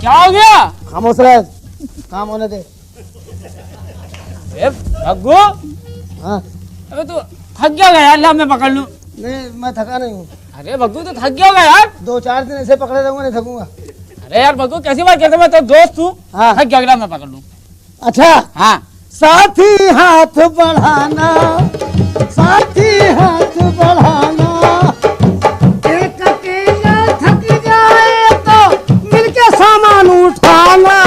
क्या हो गया? खामोश रह, काम होने दे। भग्गू, हाँ अबे तू थक गया होगा यार, ला मैं पकड़ लूं। नहीं, मैं थका नहीं हूँ। अरे भग्गू तो थक गया होगा यार। 2-4 दिन ऐसे पकड़े रहूंगा, नहीं थकूंगा। अरे यार भग्गू कैसी बात करते, मैं तो दोस्त हूँ। हाँ। थक गया होगा, मैं पकड़ लूं। अच्छा हाँ। साथी हाथ बढ़ाना, साथी हाथ बढ़ाना, एक अकेला थक जाए तो मिलके सामान उठाना,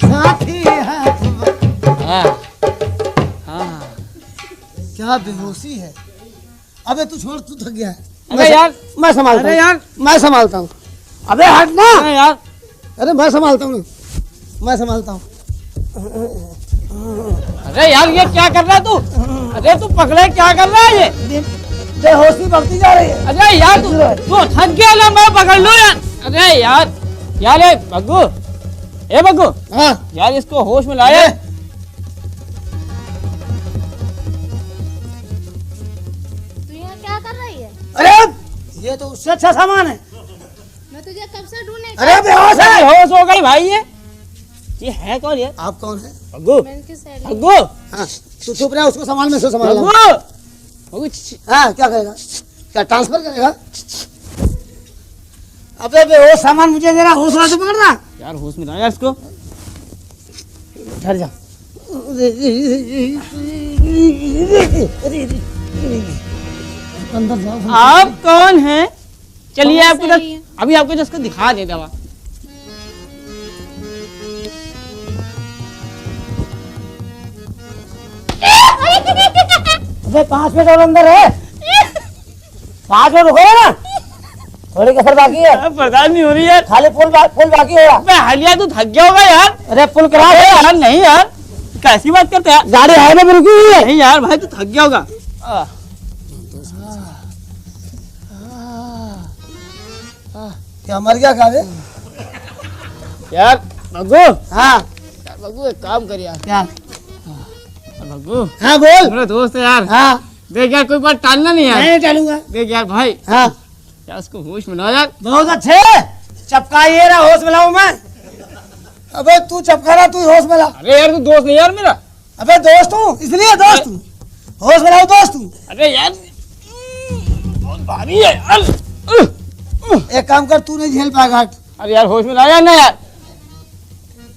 साथी हाथ हाँ। हाँ। क्या बेहोशी है। अबे तू छोड़, तू थक गया है। अरे यार, मैं संभालता हूँ। अरे यार, मैं संभालता हूँ। अबे हट ना। अरे यार, अरे मैं संभालता हूँ, मैं संभालता हूँ। अरे यार ये क्या कर रहा है तू? अरे तू पकड़े, क्या कर रहा है ये? बेहोशी बढ़ती जा रही है। अरे यार तू थक गया ना, मैं पकड़ लूं यार। अरे यार यार, ए भग्गू, ए भग्गू, हाँ यार इसको होश में लाया। तू यहाँ क्या कर रही है? अरे ये तो उससे अच्छा सामान है। मैं तुझे कब से ढूंढने अरे बेहोश है। होश हो गई भाई। ये है कौन ये? आप कौन है? भग्गू, मैं इनकी सहेली। भग्गू, हाँ तू चुप रहा, उसको संभाल, में से संभाल। भग्गू, भग्गू, हाँ क्या करेगा? क्या ट्रांसफर करेगा? अबे बेहोश सामान मुझे दे रहा, होश वाला से पकड़ना। यार होश में लाया इसको। ठहर जा। अंदर जाओ। आप कौन हैं? चलिए कौन आपको सहेली है? अभी आपको जिसको दिखा दे दवा। अबे 5 मिनट और अंदर है। 5 मिनट रुको ना, थोड़ी कसर बाकी है। बर्दाश्त नहीं हो रही यार। खाली फुल बाकी होगा। अबे हलिया तू थक गया होगा यार। अरे फुल करा अरे दे। यार नहीं यार, कैसी बात करते हैं? गाड़ी हाईवे में रुकी हुई है। नहीं यार भाई, तू थक गया होगा। क्या मर गया क्या बे? यार भग्गू, हाँ यार भग्गू एक काम कर यार। क्या? भग्गू, हाँ बोल। मेरा दोस्त है यार। हाँ देख यार, कोई बात टालना नहीं यार। नहीं टालूंगा। देख यार भाई, हाँ यार उसको होश में ला यार। बहुत अच्छे, चपकाइए रहा, होश में लाऊं मैं। अबे तू चपका रहा, तू होश में ला। अरे यार तू दोस्त नहीं यार मेरा। अबे दोस्त हूँ, इसलिए दोस्त हूँ, होश में लाऊं, दोस्त हूँ। अरे यार बहुत भारी है यार। एक काम कर, तू नहीं झेल पाएगा। हट। अरे यार होश में ला यार ना यार।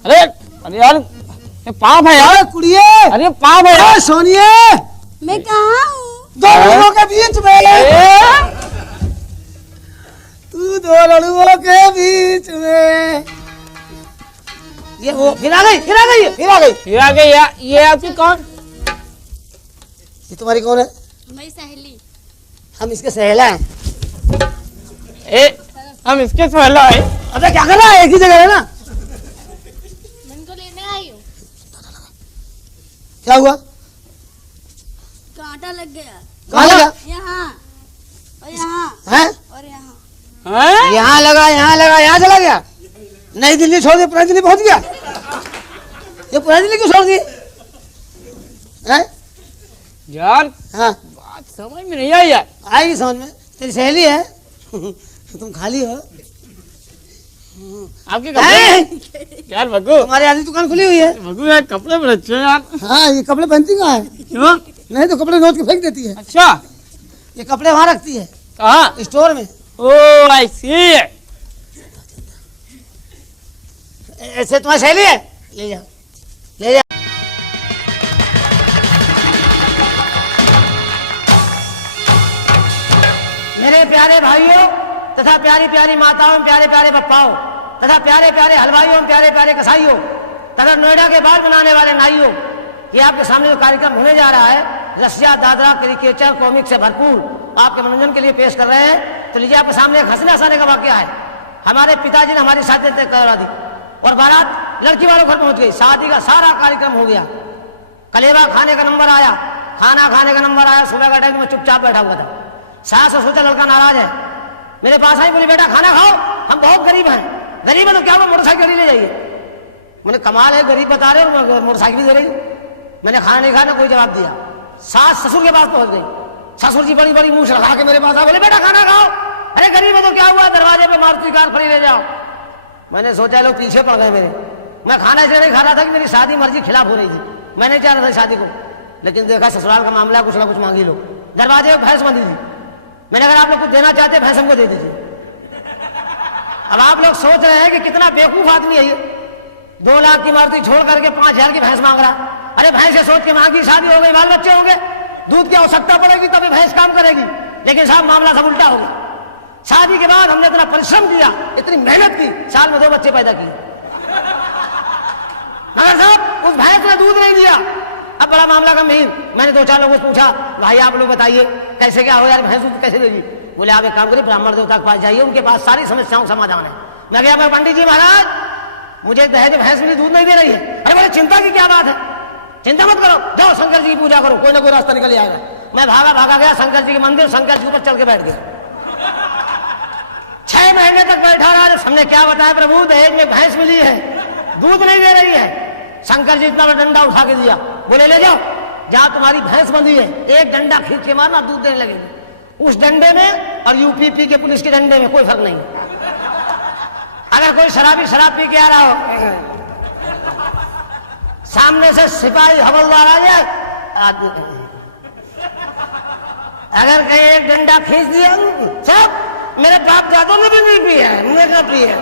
अरे अरे यार, ये पाप है यार। अरे कुड़िए, अरे पाप है यार। अरे सोनिए, मैं कहाँ हूँ? दो लड़ुओं के बीच में, ए, तू दो लड़ुओं के बीच में। ये वो फिर आ गई, फिर आ गई, फिर आ गई। फिर आ गई यार। ये आपकी कौन? ये तुम्हारी कौन है? मेरी सहेली। हम इसके सहेला हैं। ए, हम इसके सहला है। अबे क्या कर रहा है, एक ही जगह है ना। मैं इनको लेने आई हूँ। क्या हुआ? कांटा लग गया। कहाँ लगा? यहाँ और यहाँ हैं? और यहाँ। हैं? यहाँ लगा, यहाँ लगा, यहाँ चला गया। नई दिल्ली छोड़ दिया, पुरानी दिल्ली पहुंच गया। ये पुरानी दिल्ली क्यों छोड़ दी? हैं? यार हाँ बात समझ में नहीं आई यार। आएगी समझ में, तेरी सहेली है। तुम खाली हो। आपके कपड़े यार भग्गू, तुम्हारी आधी दुकान खुली हुई है। भग्गू यार कपड़े बड़े अच्छे हैं यार। हाँ ये कपड़े पहनती कहाँ है? क्यों? नहीं तो कपड़े नोच के फेंक देती है। अच्छा, ये कपड़े वहाँ रखती है, कहाँ? स्टोर में। ओ आई सी। ऐसे तुम्हारी सहेली है, ले जाओ, ले जाओ। मेरे प्यारे भाइयों तथा प्यारी प्यारी माताओं, प्यारे प्यारे बप्पाओं तथा प्यारे प्यारे हलवाइयों, प्यारे प्यारे कसाईयों तथा नोएडा के बाल बनाने वाले नाइयों, ये आपके सामने जो कार्यक्रम होने जा रहा है, रसिया दादरा क्रिकेचर कॉमिक से भरपूर आपके मनोरंजन के लिए पेश कर रहे हैं। तो लीजिए आपके सामने एक हंसने हंसाने का वाकया है। हमारे पिताजी ने हमारी शादी तय करवा दी और बारात लड़की वालों घर पहुंच गई। शादी का सारा कार्यक्रम हो गया। कलेवा खाने का नंबर आया, खाना खाने का नंबर आया। सुबह का टाइम में चुपचाप बैठा हुआ था। सास और सोचा लड़का नाराज है, मेरे पास आई, बोली बेटा खाना खाओ, हम बहुत बहुत गरीब हैं, गरीब है तो क्या वो मोटरसाइकिल ले जाइए। मैंने कमाल है, गरीब बता रहे हो मोटरसाइकिल दे रही। मैंने खाना नहीं खाना, कोई जवाब दिया। सास ससुर के पास पहुंच गई, ससुर जी बड़ी बड़ी मुंह लगा के मेरे पास आ, बोले बेटा खाना खाओ। अरे गरीब है तो क्या हुआ, दरवाजे पे मारुति कार खड़ी ले जाओ। मैंने सोचा लोग पीछे पड़ गए मेरे। मैं खाना इसलिए नहीं खा रहा था कि मेरी शादी मर्जी खिलाफ हो रही थी, मैं नहीं चाह रहा था शादी को। लेकिन देखा ससुराल का मामला, कुछ ना कुछ मांगी लो। दरवाजे पे भैंस बंधी थी, मैंने अगर आप लोग कुछ देना चाहते भैंस हमको दे दीजिए। अब आप लोग सोच रहे हैं कि कितना बेवकूफ आदमी है ये, 2 लाख की मारुति छोड़ करके 5,000 की भैंस मांग रहा। अरे भैंस से सोच के मांगी, शादी हो गई, बाल बच्चे होंगे, दूध की आवश्यकता पड़ेगी तभी भैंस काम करेगी। लेकिन साहब मामला सब उल्टा हो गया। शादी के बाद हमने इतना परिश्रम किया, इतनी मेहनत की, साल में 2 बच्चे पैदा किए, मगर साहब उस भैंस ने दूध नहीं दिया। अब बड़ा मामला गंभीर। मैंने 2-4 लोगों से पूछा, भाई आप लोग बताइए कैसे क्या हो यार, भैंस दूध कैसे देगी। बोले आप एक काम करिए, ब्राह्मण देवता के पास जाइए, उनके पास सारी समस्याओं का समाधान है। मैं गया, मैं पंडित जी महाराज मुझे दहेज भैंस मेरी दूध नहीं दे रही है। अरे बोले चिंता की क्या बात है, चिंता मत करो, जाओ शंकर जी की पूजा करो, कोई ना कोई रास्ता निकल आएगा। मैं भागा गया शंकर जी के मंदिर, शंकर जी ऊपर चल के बैठ गया। 6 महीने तक बैठा रहा। हमने क्या बताया प्रभु, दहेज में भैंस मिली है, दूध नहीं दे रही है। शंकर जी इतना बड़ा डंडा उठा के दिया, बोले ले जाओ, जहां तुम्हारी भैंस बंधी है एक डंडा खींच के मारना, दूध देने लगेगी। उस डंडे में और यूपीपी के पुलिस के डंडे में कोई फर्क नहीं। अगर कोई शराबी शराब पी के आ रहा हो, सामने से सिपाही हवलदार आ जाए, अगर कहीं एक डंडा खींच दिया, सब मेरे बाप दादों ने भी नहीं पिया है, हमने क्या पिया।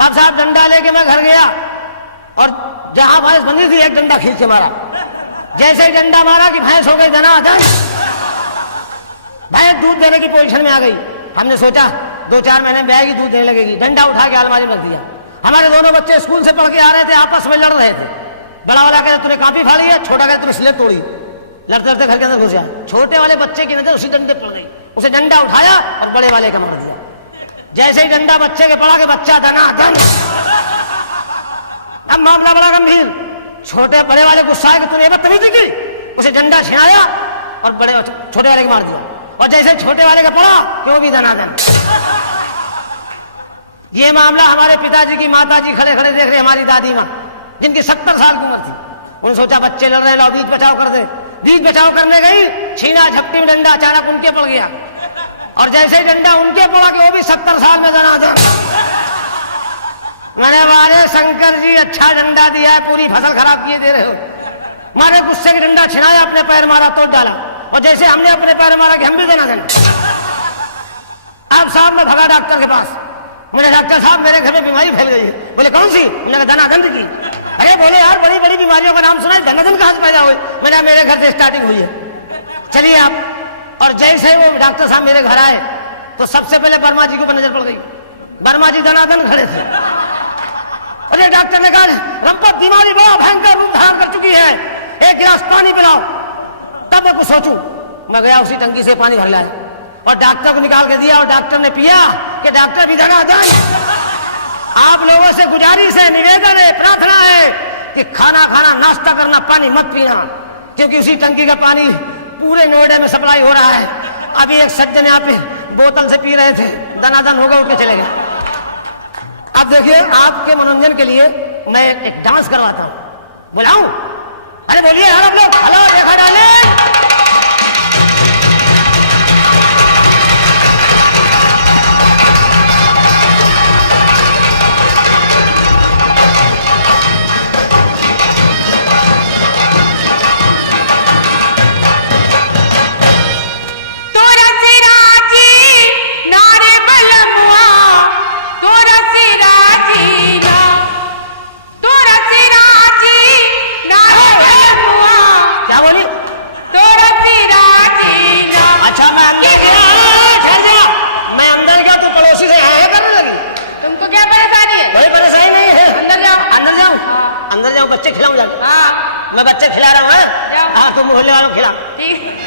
अब साहब डंडा लेके मैं घर गया और जहां भैंस बंधी थी एक डंडा खींच के मारा। जैसे ही डंडा मारा कि भैंस हो गई धनाधन, भैंस दूध देने की पोजीशन में आ गई। हमने सोचा 2-4 महीने में आएगी, दूध देने लगेगी। डंडा उठा के अलमारी में रख दिया। हमारे दोनों बच्चे स्कूल से पढ़ के आ रहे थे, आपस में लड़ रहे थे। बड़ा वाला कहता तूने काफी फाड़ी है, छोटा कहता तूने स्लेट तोड़ी। लड़ते लड़ते घर के अंदर घुस गया। छोटे वाले बच्चे की नजर उसी डंडे पड़ गई, उसे डंडा उठाया और बड़े वाले का मार दिया। जैसे ही डंडा बच्चे के पड़ा के बच्चा धनाधन। अब मामला बड़ा गंभीर। छोटे बड़े वाले गुस्सा है कि तूने बदतमीजी की, उसे डंडा छिनाया और बड़े छोटे वाले को मार दिया। और जैसे छोटे वाले का पड़ा कि वो भी धनाधन। ये मामला हमारे पिताजी की माताजी खड़े खड़े देख रहे, हमारी दादी माँ जिनकी 70 साल की उम्र थी। उन्होंने सोचा बच्चे लड़ रहे, लाओ बीच बचाव कर दे। बीच बचाव करने गई, छीना झपटी में डंडा अचानक उनके पड़ गया। और जैसे ही डंडा उनके पड़ा कि वो भी 70 साल में धनाधन। मैंने वाले शंकर जी अच्छा डंडा दिया है, पूरी फसल खराब किए दे रहे हो। मारे गुस्से की डंडा छिनाया, अपने पैर मारा, तोड़ डाला। और जैसे हमने अपने पैर मारा कि हम भी धनाधन। अब साहब मैं भगा डॉक्टर के पास। मेरे डॉक्टर साहब मेरे घर में बीमारी फैल गई है। बोले कौन सी? मैंने धनाधन की। अरे बोले यार बड़ी बड़ी बीमारियों का नाम सुना है, धनाधन कहां से पैदा हुए? मैंने मेरे घर से स्टार्टिंग हुई है, चलिए आप। और जैसे वो डॉक्टर साहब मेरे घर आए तो सबसे पहले वर्मा जी के ऊपर नजर पड़ गई। वर्मा जी धनाधन खड़े थे। अरे डॉक्टर ने कहा रंपत बीमारी बड़ा भयंकर रूप धारण कर चुकी है, 1 गिलास पानी पिलाओ। तब मैं कुछ सोचूं, मैं गया उसी टंकी से पानी भर लाया और डॉक्टर को निकाल के दिया। और डॉक्टर ने पिया कि डॉक्टर भी धनाधन। आप लोगों से गुजारिश है, निवेदन है, प्रार्थना है कि खाना खाना, नाश्ता करना, पानी मत पीना, क्योंकि उसी टंकी का पानी पूरे नोएडा में सप्लाई हो रहा है। अभी एक सज्जन यहाँ पे बोतल से पी रहे थे, धनाधन होगा, उठ के चले गए। अब देखिए आपके मनोरंजन के लिए मैं एक डांस करवाता हूं, बुलाऊं? अरे बोलिए यार आप लोग, हेलो देखा डाले। बच्चे खिलाऊं जाके? हाँ। मैं बच्चे खिला रहा हूँ। हाँ तुम मोहल्ले वालों खिला। ठीक।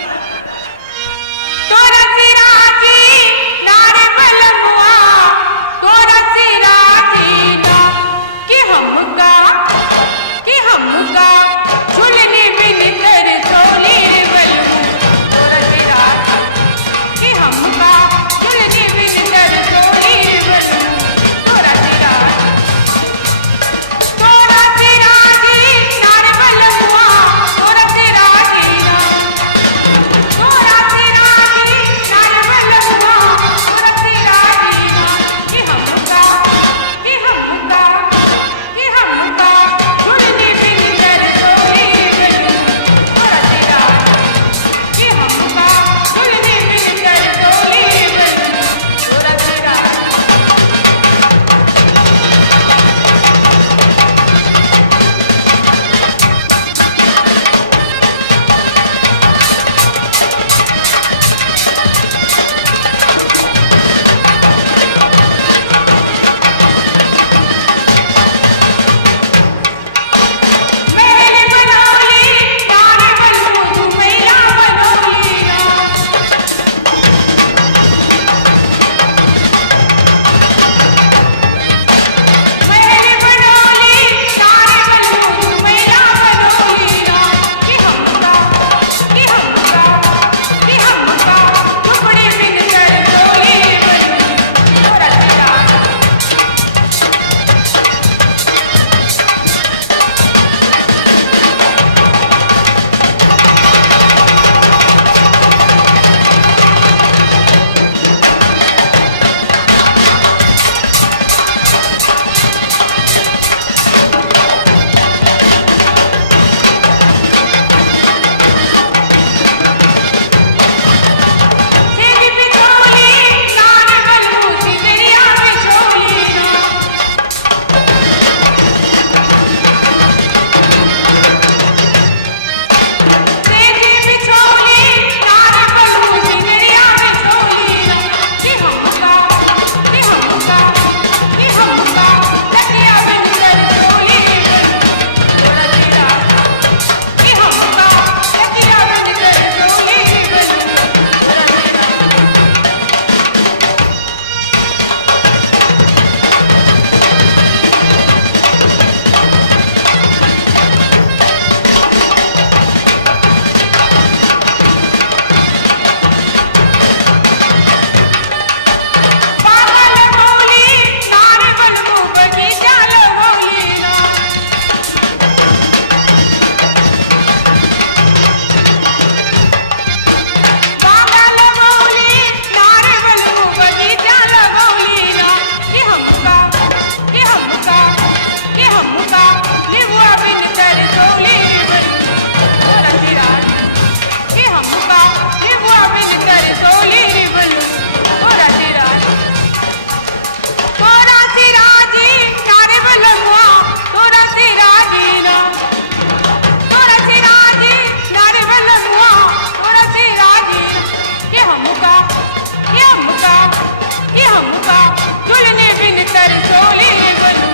तेरी चोली बनू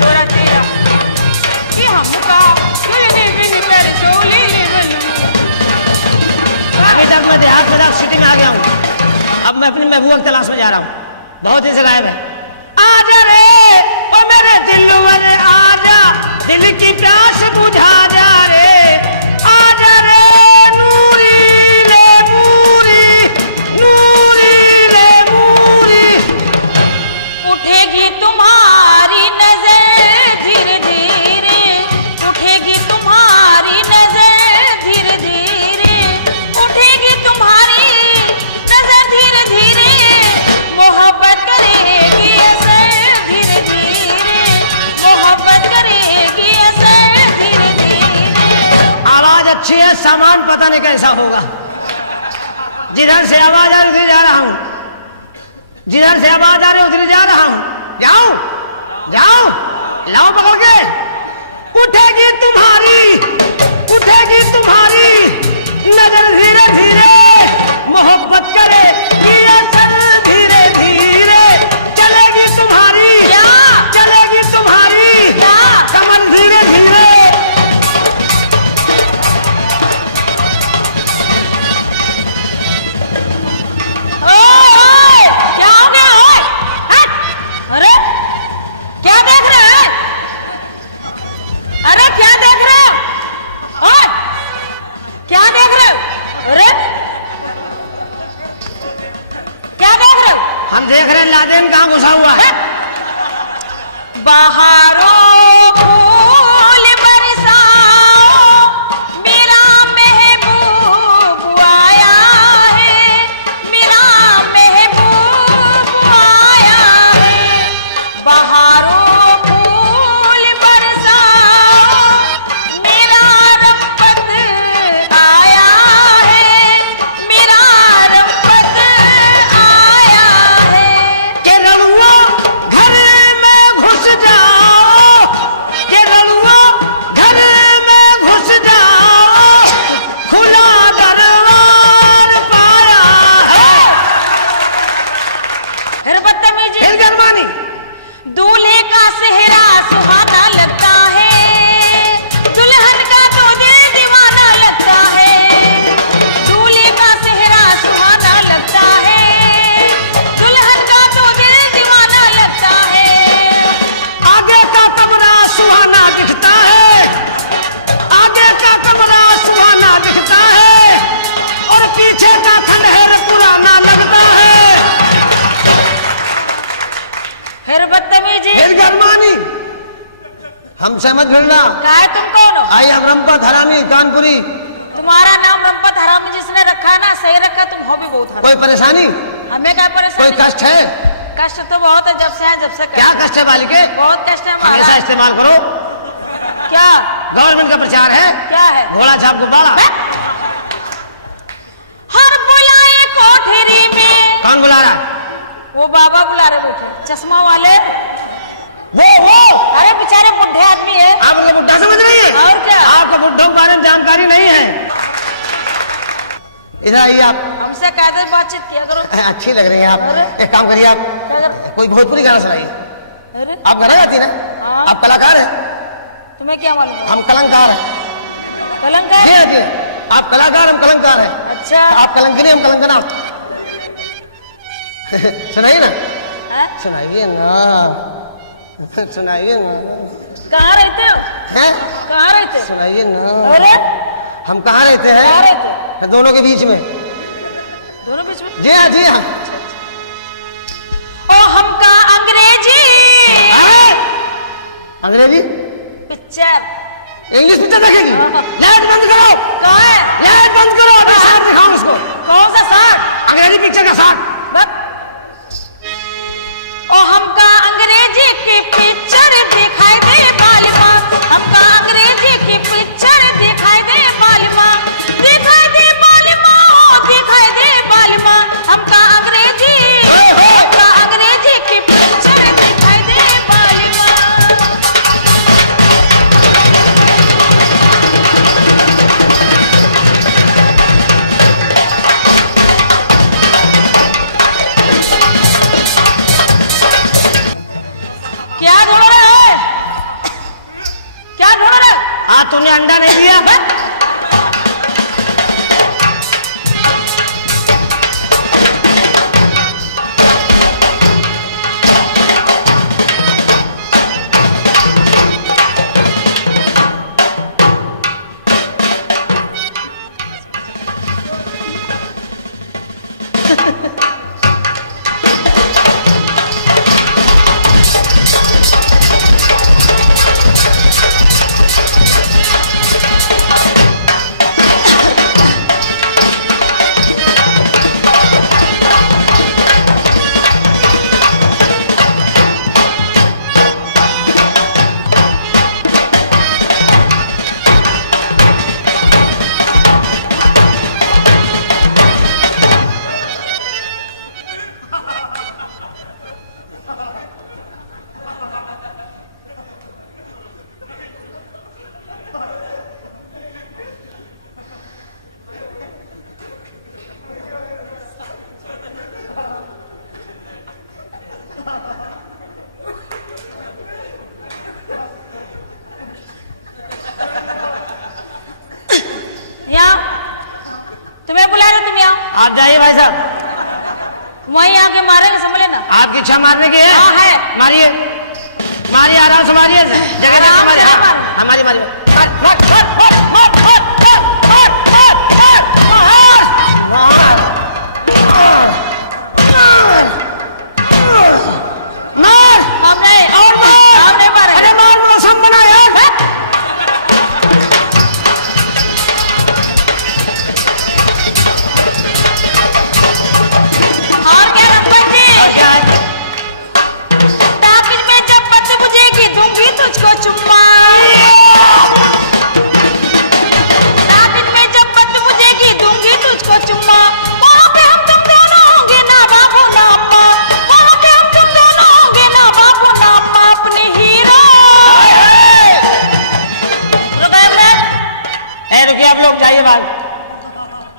तोरा तेरा कि हमका दुल्हन बिन तेरी चोली बनू। अभी तक मैं देहात में सिटी में आ गया हूँ, अब मैं अपनी महबूबा की तलाश में जा रहा हूँ, बहुत दिन से गायब है। आजा रे ओ मेरे दिल वाले आजा, दिल की प्यास बुझा जा रे, आजा रे नूरी ले मूरी, नूरी ले मूरी। उठेगी तुम्हारी नजर धीरे धीरे, उठेगी तुम्हारी नजर धीरे धीरे, उठेगी तुम्हारी नजर धीरे धीरे, मोहब्बत करेगी असर धीरे धीरे, मोहब्बत करेगी असर धीरे धीरे। आवाज अच्छी है, सामान पता नहीं कैसा होगा। जिधर से आवाज आ रही उधर जा रहा हूँ, जिधर से आवाज आ रही उधर जा रहा हूँ। जाऊं जाऊं लाओ पकड़ के। उठेगी तुम्हारी, उठेगी तुम्हारी नजर धीरे धीरे, मोहब्बत करेगी असर धीरे धीरे, चलेगी तुम्हारी क्या? चलेगी तुम्हारी क्या? कमर धीरे धीरे। ओए, क्या हो गया? ओए, हट! अरे क्या देख रहे हैं? अरे क्या देख रहे हो? ओए, क्या देख रहे हो? अरे क्या देख रहे हो? हम देख रहे हैं लादेन कहाँ घुसा हुआ है। बहारों फूल बरसाओ, मेरा महबूब आया है, मेरा महबूब आया है। बहारों फूल बरसाओ, मेरा रब्बत आया है, मेरा रब्बत आया है। के रड़ुआ घर में घुस जाओ, के रड़ुआ घर में घुस जाओ, खुला दरबार पाया है। फिर बदतमीजी। फिर गरमानी दूल्हे का सेहरा सुहाना लगता है, दुल्हन का तो दिल दीवाना लगता है। दूल्हे का सेहरा सुहाना लगता है, दुल्हन का तो दिल दीवाना लगता है। आगे का कमरा सुहाना दिखता है, आगे का कमरा सुहाना दिखता है, और पीछे का खंडहर पुराना लगता है। फिर बदतमीजी। फिर गरमानी हमसे मत भिड़ना। क्या है, तुम कौन हो? आई हम रंपत हरामी कानपुरी। तुम्हारा नाम रंपत हरामी जिसने रखा है ना, सही रखा। तुम हो भी बहुत हरामी। कोई परेशानी, हमें क्या कोई परेशानी? कष्ट है? कष्ट तो बहुत है, जब से आए जब से कष्ट। क्या कष्ट है बालिके? बहुत कष्ट है हमेशा महाराज। इस्तेमाल करो। क्या गवर्नमेंट का प्रचार है, क्या है? घोड़ा छाप गुब्बारा। हर बुलाए कोठरी में। कौन बुला रहा? वो बाबा बुला रहे बैठे चश्मा वाले। वो अरे बेचारे बुढ़े आदमी है। आप उनको बुढ़ा समझ रही है? और क्या? आपको बुढ़ों के बारे में जानकारी नहीं है। इधर आइए आप। हमसे कायदे से बातचीत किया करो। अच्छी लग रही है आप। अरे। एक काम करिए, आप क्या कर- कोई भोजपुरी गाना सुनाइए। अरे आप गाना गाती ना? हाँ। आप कलाकार हैं, तुम्हें क्या मालूम है? हम कलंकार हैं। कलंक जी है? जी, आप कलाकार, हम कलंकार हैं। अच्छा। आप कलंकनी, हम कलंकना। सुनाइए ना, हैं? सुनाइए ना, सुनाइए ना। कहाँ रहते हो? हैं? कहाँ रहते हो? सुनाइए ना। अरे हम कहाँ रहते कहाँ हैं? रहते? दोनों के बीच में। दोनों बीच में। जी हाँ, जी हाँ। ओ हमका अंग्रेजी अंग्रेजी पिक्चर। इंग्लिश पिक्चर देखेगी? लाइट बंद करो, कहाँ है? लाइट बंद करो, अभी साथ दिखाऊं उसको। कौन सा साथ? अंग्रेजी पिक्चर का साथ। बस। ओ हमका अंग्रेजी की पिक्चर दिखाई दे बालिमा, हमका अंग्रेजी की पिक्चर दिखाई दे बालिमा, दिखाई दे बालिमा, ओ दिखाई दे बालिमा, हमका अंग्रेजी, हमका अंग्रेजी की पिक्चर दिखाई दे बालिमा। तूने अंडा नहीं दिया? तुम्हें बुलाया था, तुम यहाँ। आप जाइए भाई साहब, वहीं आके मारेंगे, समझ लेना। आपकी इच्छा मारने की है? हाँ है। मारिए मारिए, आराम से मारिए, जगह हमारी हमारी मारिए।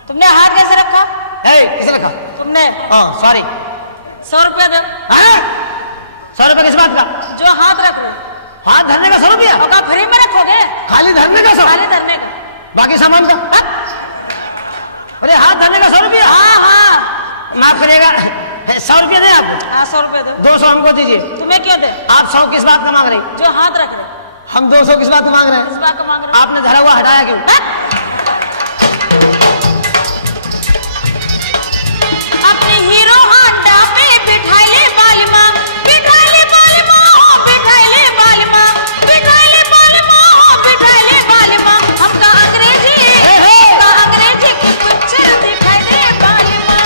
तुमने हाथ कैसे रखा? किसने रखा? तुमने। सॉरी। 100 रुपया दो। 100 रुपया किस बात का? जो हाथ रख रहे। हाथ धरने का 100 रुपया? फ्री में रखोगे? खाली धरने का 100? खाली धरने का। बाकी सामान का? अरे हाथ धरने का 100 रुपया? हाँ। माफ करिएगा, 100 रुपया दे आपको? 100 रुपया दो। 200 हमको दीजिए। तुम्हें क्यों दे? आप 100 किस बात का मांग रही? जो हाथ रख रहे। हम 200 किस बात का मांग रहे हैं? किस बात का मांग रहे? आपने धरा हुआ हटाया क्यों? अपने हीरो हांडा पे बिठाइले बालिमा, बिठाइले बालिमा, बिठाइले बालिमा, बिठाइले बालिमा, बिठाइले बालिमा। हमका अंग्रेजी की पिक्चर दिखाई दे बालिमा।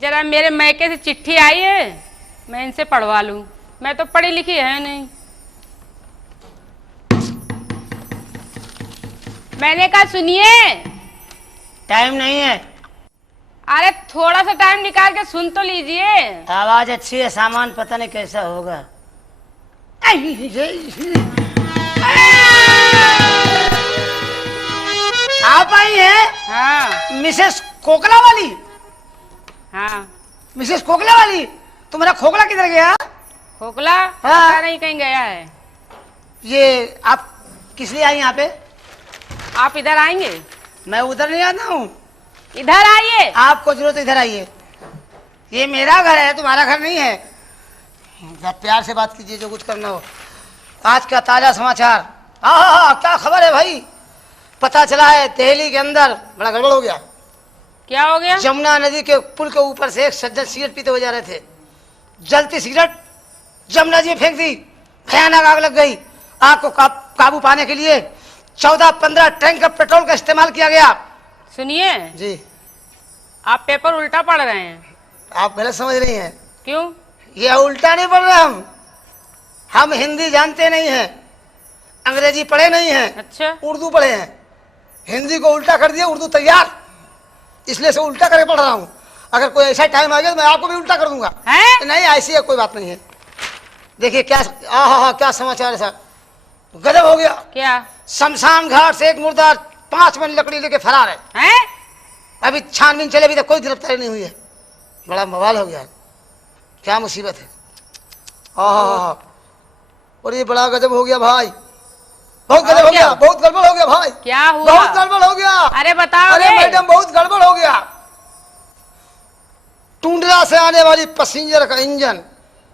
जरा मेरे मैके से चिट्ठी आई है, मैं इनसे पढ़वा लूं। मैं तो पढ़ी लिखी है नहीं। मैंने कहा सुनिए। टाइम नहीं है। अरे थोड़ा सा टाइम निकाल के सुन तो लीजिए। आवाज अच्छी है, सामान पता नहीं कैसा होगा। आप आई हैं? हाँ मिसेस कोकला वाली? हाँ। मिसेस कोकला वाली, तुम्हारा खोखला किधर गया? खोखला हाँ। पता नहीं कहीं गया है। ये आप किस लिए आई यहाँ पे? आप इधर आएंगे? मैं उधर नहीं आता हूँ। इधर आइए। आपको जरूरत है इधर आइए। ये मेरा घर है, तुम्हारा घर नहीं है। जरा प्यार से बात कीजिए, जो कुछ करना हो। आज का ताजा समाचार। हाँ, क्या खबर है भाई? पता चला है दिल्ली के अंदर बड़ा गड़बड़ हो गया। क्या हो गया? जमुना नदी के पुल के ऊपर से एक सज्जन सिगरेट पीते हुए जा रहे थे। जलती सिगरेट जमुना जी में फेंक दी, भयानक आग लग गई। आग को काबू पाने के लिए 14-15 टैंक पेट्रोल का इस्तेमाल किया गया। सुनिए जी, आप पेपर उल्टा पढ़ रहे हैं। आप गलत समझ रही हैं। क्यों? ये उल्टा नहीं पढ़ रहे हम हिंदी जानते नहीं हैं, अंग्रेजी पढ़े नहीं हैं। अच्छा। उर्दू पढ़े हैं। हिंदी को उल्टा कर दिया, उर्दू तैयार, इसलिए से उल्टा करके पढ़ रहा हूँ। अगर कोई ऐसा टाइम आ गया तो मैं आपको भी उल्टा कर दूंगा। है? नहीं, ऐसी है, कोई बात नहीं है। देखिए क्या क्या समाचार है साहब। गजब हो गया। क्या? शमशान घाट से एक मुर्दा 5 मन लकड़ी लेके फरार है। हैं? अभी छानबीन चले, अभी तक कोई गिरफ्तारी नहीं हुई है। बड़ा बवाल हो गया है। क्या मुसीबत है। और ये बड़ा गजब हो गया भाई, बहुत गजब हो गया, बहुत गड़बड़ हो गया भाई। क्या हुआ? बहुत गड़बड़ हो गया। अरे बताओ। अरे मैडम, बहुत गड़बड़ हो गया। टुंडरा से आने वाली पैसेंजर का इंजन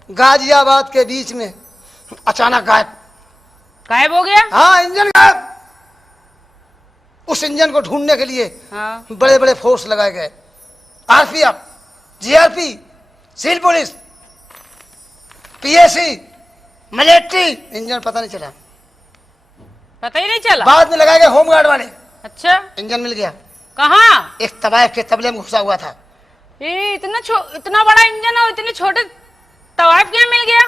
गाजियाबाद के बीच में अचानक गायब हो गया? हाँ, इंजन गायब। उस इंजन को ढूंढने के लिए हाँ। बड़े बड़े फोर्स लगाए गए। RPF, GRP, civil police, PAC, military. Engine पता नहीं चला। पता ही नहीं चला? बाद में लगाए गए होमगार्ड वाले। अच्छा। इंजन मिल गया। कहाँ? एक तवायफ के तबले में घुसा हुआ था। ये इतना बड़ा इंजन और इतने छोटे तवायफ क्या मिल गया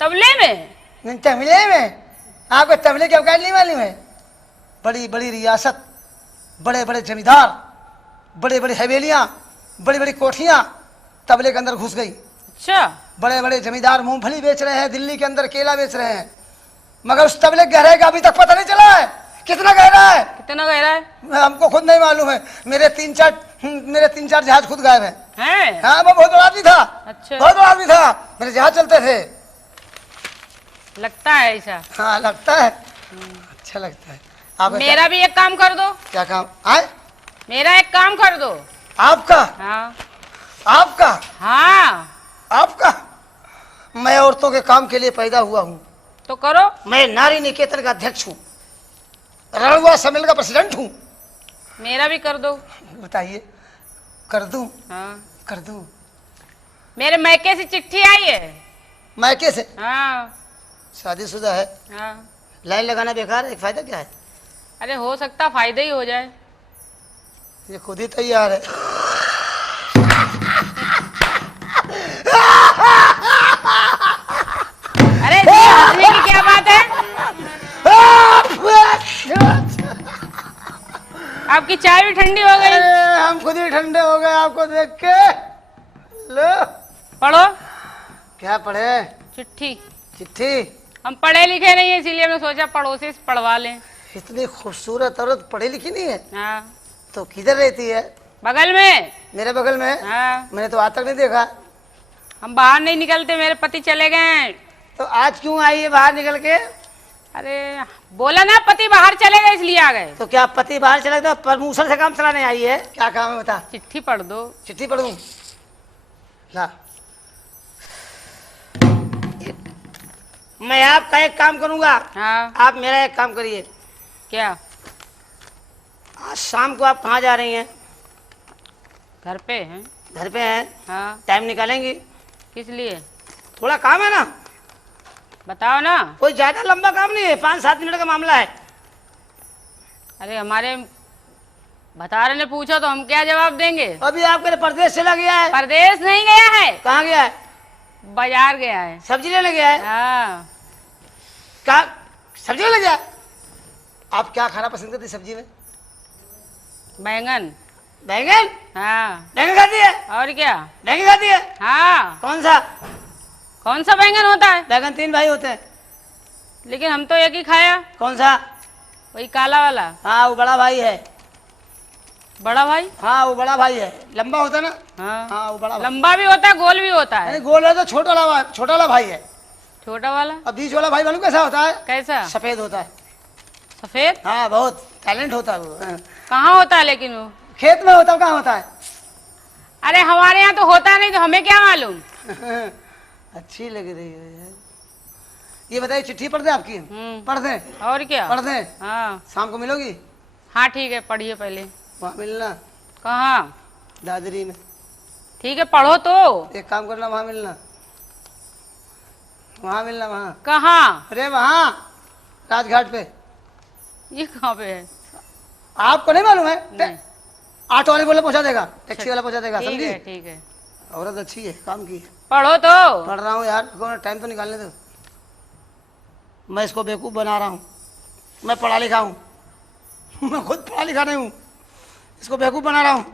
तबले में? तबले में? आपको तबले की अवकाश नहीं मालूम है? बड़ी बड़ी रियासत, बड़े बड़े जमींदार, बड़े बड़ी हवेलियां, बड़ी बड़ी कोठियां तबले के अंदर घुस गई। अच्छा। बड़े बड़े जमींदार मूंगफली बेच रहे हैं, दिल्ली के अंदर केला बेच रहे हैं, मगर उस तबले गहराई का अभी तक पता नहीं चला है। कितना गहरा है? कितना गहरा है? हमको खुद नहीं मालूम है। मेरे तीन चार जहाज खुद गायब हैं। हाँ, वो बहुत बड़ा आदमी था। अच्छा। बहुत बड़ा आदमी था, मेरे जहाज चलते थे। लगता है ऐसा। हाँ, लगता है। अच्छा लगता है। आप मेरा भी एक काम कर दो। क्या काम आए? मेरा एक काम कर दो। आपका? हाँ। आपका? हाँ। आपका? मैं औरतों के काम के लिए पैदा हुआ हूँ। तो करो। मैं नारी निकेतन का अध्यक्ष हूँ, रणवा सम्मेलन का प्रेसिडेंट हूँ। मेरा भी कर दो। बताइए, कर दूं? हाँ। कर दूं। मेरे मैके से चिट्ठी आई है। मैके से? हाँ। शादीशुदा है? हाँ। लाइन लगाना बेकार है, फायदा क्या है? अरे हो सकता फायदा ही हो जाए। ये खुद ही तैयार है। अरे हंसने की क्या बात है? आपकी चाय भी ठंडी हो गई। हम खुद ही ठंडे हो गए आपको देख के। लो पढ़ो। क्या पढ़े? चिट्ठी। चिट्ठी? हम पढ़े लिखे नहीं है, इसीलिए हमने सोचा पड़ोसी से पढ़वा लें। इतनी खूबसूरत औरत पढ़ी लिखी नहीं है? हाँ। तो किधर रहती है? बगल में। मेरे बगल में? हाँ। मैंने तो आज तक नहीं देखा। हम बाहर नहीं निकलते, मेरे पति चले गए। तो आज क्यों आई है बाहर निकल के? अरे बोला ना पति बाहर चले गए इसलिए आ गए। तो क्या पति बाहर चले गए? तो प्रमोशन से काम चलाने आई है? क्या काम है बता। चिट्ठी पढ़ दो। चिट्ठी पढ़ूं? ला। मैं आपका एक काम करूंगा। हाँ। आप मेरा एक काम करिए। क्या? आज शाम को आप कहाँ जा रही हैं? घर पे हैं। घर पे हैं? हाँ। टाइम निकालेंगी? किस लिए? थोड़ा काम है ना। बताओ ना। कोई ज्यादा लंबा काम नहीं है, 5-7 मिनट का मामला है। अरे हमारे भतारे ने पूछा तो हम क्या जवाब देंगे? अभी आपके लिए परदेश चला गया है। परदेश नहीं गया है, कहाँ गया है? बाजार गया है। सब्जी लेने गया है। हाँ। क्या सब्जी लेने गया? आप क्या खाना पसंद करती सब्जी में? बैंगन। बैंगन? हाँ। बैंगन खाती है? और क्या? बैंगन खाती है? हाँ। कौन सा? कौन सा बैंगन होता है? बैंगन 3 भाई होते हैं। लेकिन हम तो एक ही खाया। कौन सा? वही काला वाला। हाँ वो बड़ा भाई है। बड़ा भाई? हाँ वो बड़ा भाई है, लंबा होता है ना। हाँ। हाँ वो बड़ा भाई। लंबा भी होता है, गोल भी होता है। नहीं गोल है तो छोटा वाला भाई है। छोटा वाला? अब बीच वाला भाई मालूम कैसा होता है? कैसा? सफेद होता है। सफेद? हाँ बहुत टैलेंट होता है वो। हाँ। कहाँ होता है लेकिन वो? खेत में होता है, कहाँ होता है? अरे हमारे यहाँ तो होता नहीं, तो हमें क्या मालूम। अच्छी लग रही है यार। ये बताइए चिट्ठी पढ़ दे आपकी? पढ़ दे। और क्या? पढ़ दे। हाँ। शाम को मिलोगी? हाँ ठीक है, पढ़िए पहले। वहाँ मिलना। कहाँ? दादरी में। ठीक है, पढ़ो तो। एक काम करना, वहाँ मिलना। वहाँ मिलना। वहाँ कहाँ? अरे वहाँ राजघाट पे। ये कहाँ पे है? आपको नहीं मालूम है? नहीं। ऑटो वाले बोले पहुँचा देगा, टैक्सी वाला पहुँचा देगा। ठीक समझी? है ठीक है। औरत अच्छी है, काम की है। पढ़ो तो। पढ़ रहा हूँ यार, टाइम तो निकालने दो। मैं इसको बेवकूफ़ बना रहा हूँ। मैं पढ़ा लिखा हूँ। मैं खुद पढ़ा लिखा नहीं हूँ, इसको बेवकूफ़ बना रहा हूँ।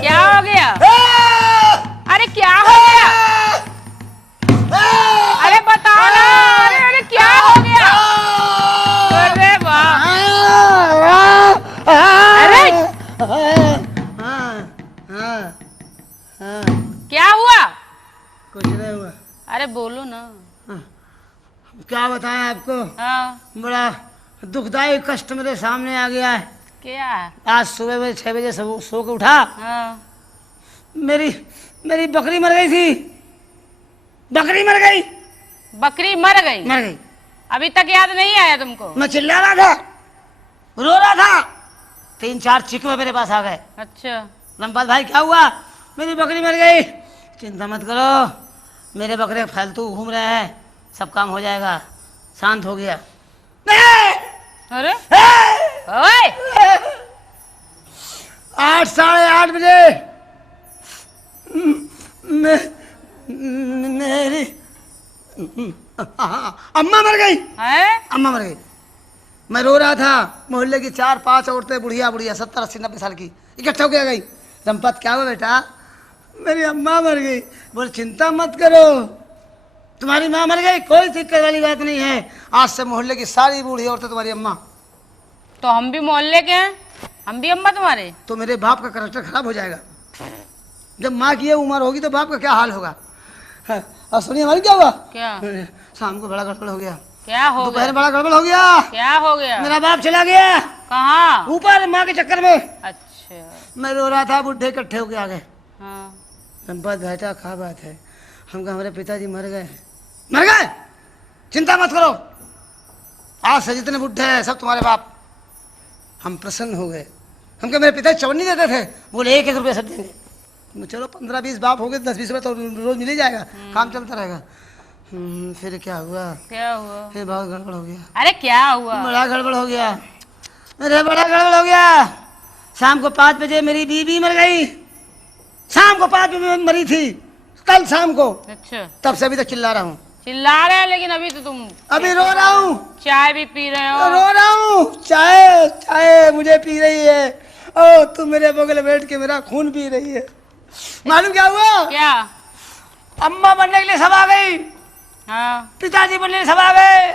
क्या हो गया? अरे क्या हो गया? अरे बताओ ना। अरे क्या हो गया? अरे वाह। अरे क्या हुआ? कुछ नहीं हुआ। अरे बोलो ना। क्या बताएं आपको? हाँ। बड़ा दुखदायी कष्ट मेरे सामने आ गया है। क्या? आज सुबह में 6 बजे सो के उठा। हाँ। मेरी बकरी मर गई थी। बकरी मर गई। बकरी मर गई? मर गई। अभी तक याद नहीं आया तुमको? मैं चिल्ला रहा था, रो रहा था, 3-4 चिकवे मेरे पास आ गए। अच्छा। लंपाल भाई क्या हुआ? मेरी बकरी मर गई। चिंता मत करो, मेरे बकरे फालतू घूम रहे हैं, सब काम हो जाएगा। शांत हो गया। अरे ओए 8 साढ़े 8 बजे मेरी अम्मा मर गई। है? अम्मा मर गई। मैं रो रहा था, मोहल्ले की 4-5 औरतें बुढ़िया 70, 80, 90 साल की इकट्ठा होकर आ गई। संपत क्या हुआ बेटा? मेरी अम्मा मर गई। बोल चिंता मत करो, तुम्हारी माँ मर गई, कोई दिक्कत वाली बात नहीं है। आज से मोहल्ले की सारी बूढ़ी औरतें तुम्हारी अम्मा। तो हम भी मोहल्ले के हैं, हम भी अम्मा तुम्हारे। तो मेरे बाप का करैक्टर खराब हो जाएगा। जब माँ की ये उम्र होगी तो बाप का क्या हाल होगा? और सुनिए हमारी क्या हुआ? क्या? शाम को बड़ा गड़बड़ हो गया। क्या हो दोपहर गया? बड़ा गड़बड़ हो गया। क्या हो गया? मेरा बाप चला गया। कहाँ? ऊपर माँ के चक्कर में। अच्छा। मैं रो रहा था, बुढ़े इकट्ठे होके आ गए। हाँ। संपत बेटा क्या बात है? हम कहा हमारे पिताजी मर गए। मर गए? चिंता मत करो, आज से जितने बुढ़े हैं सब तुम्हारे बाप। हम प्रसन्न हो गए। हम कहा मेरे पिताजी 54 नहीं देते थे, बोले 1-1 रुपये सब देंगे। चलो 15-20 बाप हो गए, 10-20 रुपये तो रोज मिल ही जाएगा, काम चलता रहेगा। फिर क्या हुआ? क्या हुआ? फिर बहुत गड़बड़ हो गया। अरे क्या हुआ? बड़ा गड़बड़ हो गया। अरे बड़ा गड़बड़ हो गया। शाम को 5 बजे मेरी बीवी मर गई। शाम को 5 बजे मरी थी, कल शाम को। अच्छा। तब से अभी तक चिल्ला रहा हूँ। चिल्ला रहे हैं, लेकिन अभी तो तुम अभी रो रहा हूँ। चाय भी पी रहे हो। रो रहा हूँ। चाय मुझे पी रही है। ओ तुम मेरे बगल बैठ के मेरा खून पी रही है। मालूम क्या हुआ? क्या? अम्मा बनने के लिए सब आ गई, हाँ। पिताजी बनने के लिए सब आ गए,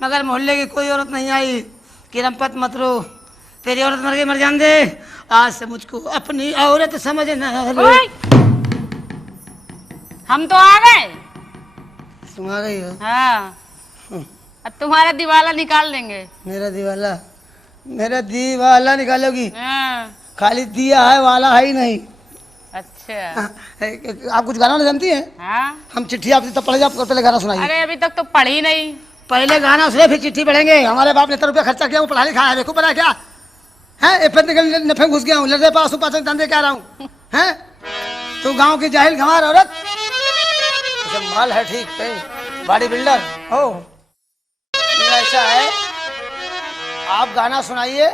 मगर मोहल्ले की कोई औरत नहीं आई कि रंपत मत रो, तेरी औरत मर गई, मर जान दे। आज से मुझको अपनी औरत समझना। ओए! हम तो आ गए। तुम आ गई हो? हाँ। अब तुम्हारा दिवाला निकाल देंगे। मेरा दीवाला निकालोगी? हाँ। खाली दिया है, वाला है ही नहीं। अच्छा। आप कुछ गाना नहीं जानती हैं? हाँ। हम चिट्ठी आपसे तब पढ़े, आपको पहले गाना सुनाइए। अरे अभी तक तो पढ़ी नहीं। पहले गाना सुने फिर चिट्ठी पढ़ेंगे। हमारे बाप ने इतना रुपया खर्चा किया, वो पढ़ा लिखा है, देखो पढ़ा क्या है? नफे घुस गया हूँ, लड़े पास पास धंधे क्या रहा हूँ हैं? तो गांव की जाहिल गंवार औरत माल है ठीक है, बॉडी बिल्डर हो, ऐसा है आप गाना सुनाइए,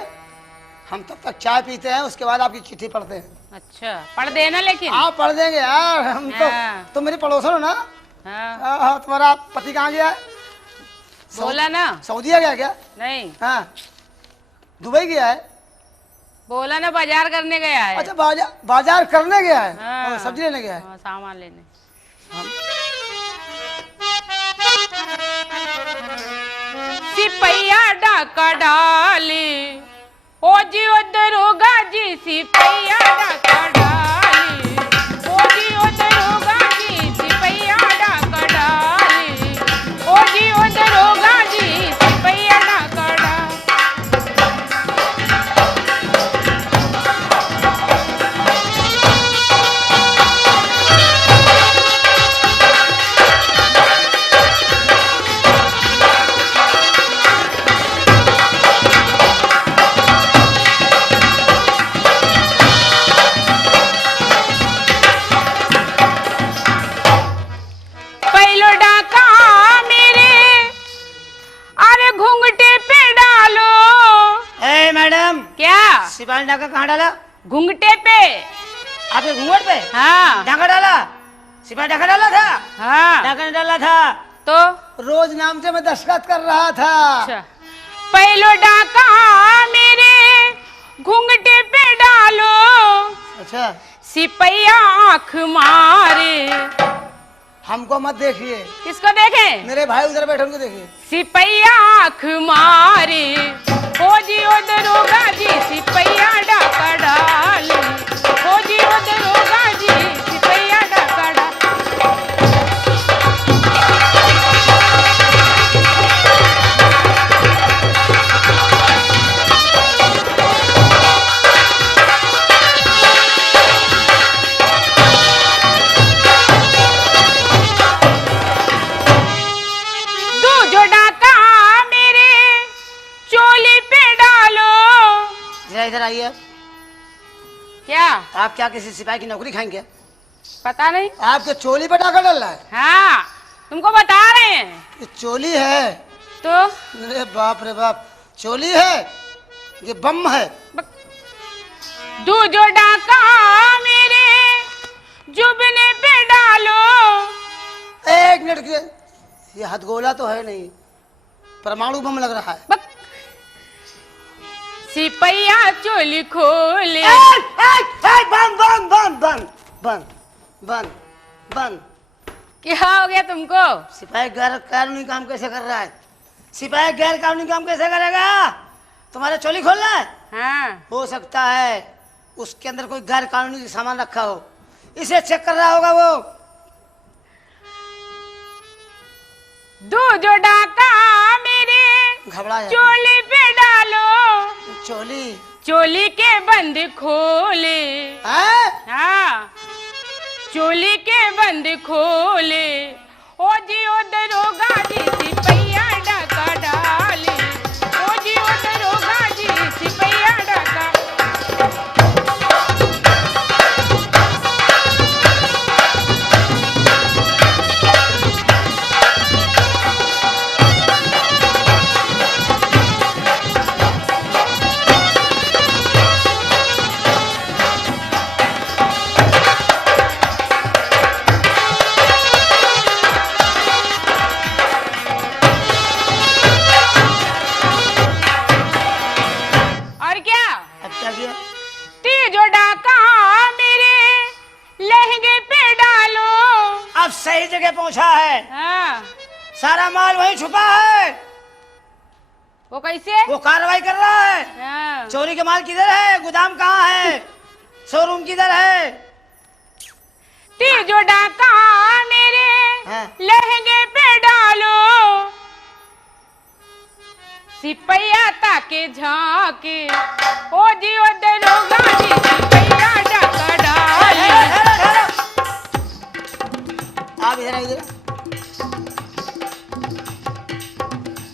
हम तब तक चाय पीते हैं, उसके बाद आपकी चिट्ठी पढ़ते हैं। अच्छा पढ़ देना लेकिन। आप पढ़ देंगे यार, हम तो हाँ। तुम मेरी पड़ोसन हो ना। हाँ हाँ, तुम्हारा पति कहाँ गया है? बोला ना। सऊदीया गया क्या? नहीं हाँ, दुबई गया है। बोला ना बाजार करने गया है। अच्छा, बाजार करने गया है। हाँ। और सब्जी लेने गया है। हाँ, सामान लेने। सिपैया डाका डाली ओ जी उधर होगा जी, सिपैया डाका डाली ओ जी उधर होगा जी, सिपैया डाका डाली ओ जी उधर होगा जी, सिपैया डाका डाली। पहलो डाका मेरे अरे घूंघटे पे डालो। ए मैडम, क्या? सिपाही डाका कहाँ डाला? घूंघटे पे। आपके घूंघट पे हाँ डाका डाला? सिपाही डाका डाला था? हाँ डाका नहीं डाला था, तो रोज नाम से मैं दस्तखत कर रहा था। अच्छा, पहलो डाका मेरे घूंघटे पे डालो। अच्छा, सिपैया आंख मारे। हमको मत देखिए, किसको देखें? मेरे भाई उधर बैठे उनको देखिए। सिपैया आंख मारे हो जी ओ दरोगा जी, सिपैया डाका डाली हो जी ओ दरोगा जी, सिपैया डाका डाली। दो जो डाका मेरे चोली पे डालो। जरा इधर आइए। क्या? आप क्या किसी सिपाही की नौकरी खाएंगे? पता नहीं। आपके चोली पे डाका डाल रहा है? हाँ तुमको बता रहे हैं। ये चोली है? तो अरे बाप रे बाप, चोली है, ये बम है। दो जो डाका मेरे जुबने पे डालो। एक मिनट के, ये हथगोला तो है नहीं, परमाणु बम लग रहा है। सिपैया चोली खोले। बंद बंद बंद बंद बंद बंद बंद। क्या हो गया तुमको? सिपाही गैर कानूनी काम कैसे कर रहा है? सिपाही गैर कानूनी काम कैसे करेगा? तुम्हारा चोली खोलना है? हाँ हो सकता है उसके अंदर कोई गैर कानूनी सामान रखा हो, इसे चेक कर रहा होगा वो। दो जो डाका मेरे घबरा जाता है। चोली पे डालो। चोली चोली के बंद खोले। है? हाँ चोली के बंद खोले ओ जी ओ दरोगा जी, सिपैया डाका डाली ओ जी ओ दरोगा जी, सिपैया डाका। और क्या? अब क्या किया? तीजो डाका मेरे लहंगे पे डालो। अब सही जगह पहुंचा है, हाँ सारा माल वहीं छुपा है, वो कैसे? वो कार्रवाई कर रहा है। हाँ चोरी के माल किधर है? गोदाम कहाँ है? शोरूम किधर है? तीजो डाका मेरे हाँ। लहंगे पे डालो। सिपैया ताके झाके ओ जी ओ दरोगा जी, सिपैया डाका डाली। आप इधर आइए।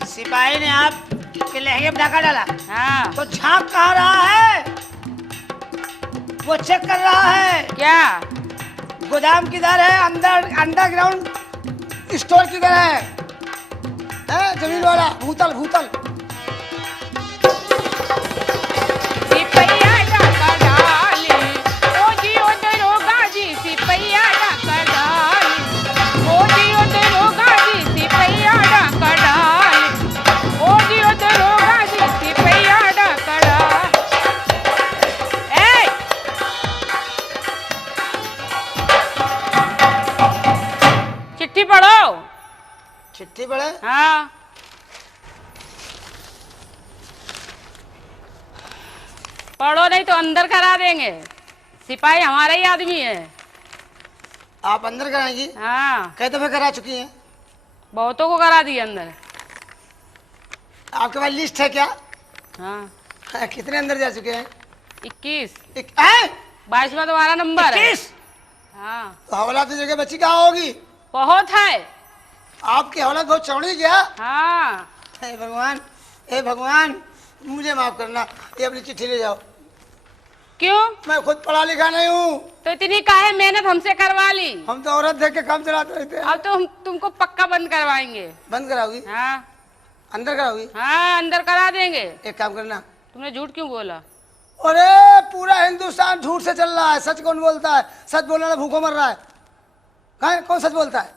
सिपाही ने आपके लहंगे पे डाका डाला, हाँ तो झांक कहाँ रहा है? वो चेक कर रहा है क्या? गोदाम किधर है, अंडरग्राउंड स्टोर किधर है? जमीन वाला भूतल भूतल। चिट्ठी पढ़े। हाँ पढ़ो नहीं तो अंदर करा देंगे, सिपाही हमारा ही आदमी है। आप अंदर कराएंगी? हाँ कई दफे करा चुकी हैं? बहुतों को करा दिए अंदर। आपके पास लिस्ट है क्या? हाँ कितने अंदर जा चुके हैं? 21। 22वां तुम्हारा नंबर है। 21? हाँ तो हवालात की जगह बच्ची कहाँ होगी? बहुत है। आपकी हवालात बहुत चौड़ी क्या? हाँ हे भगवान, हे भगवान, मुझे माफ करना। ये अपनी चिट्ठी ले जाओ। क्यों? मैं खुद पढ़ा लिखा नहीं हूँ। तो इतनी काहे मेहनत हमसे करवा ली? हम तो औरत देख के काम चलाते रहते हैं। अब तो हम तुमको पक्का बंद करवाएंगे। बंद कराओगी? हाँ अंदर कराओगी? हाँ अंदर करा देंगे। एक काम करना। तुमने झूठ क्यों बोला? अरे पूरा हिंदुस्तान झूठ से चल रहा है, सच कौन बोलता है? सच बोलने वाला भूखों मर रहा है। कौन सच बोलता है?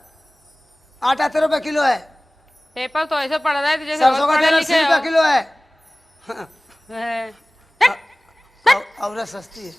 आटा 13 रुपए किलो है। पेपर तो ऐसे पढ़ रहा है जैसे सरसों का तेल 80 रुपए किलो है। है। औरत सस्ती है।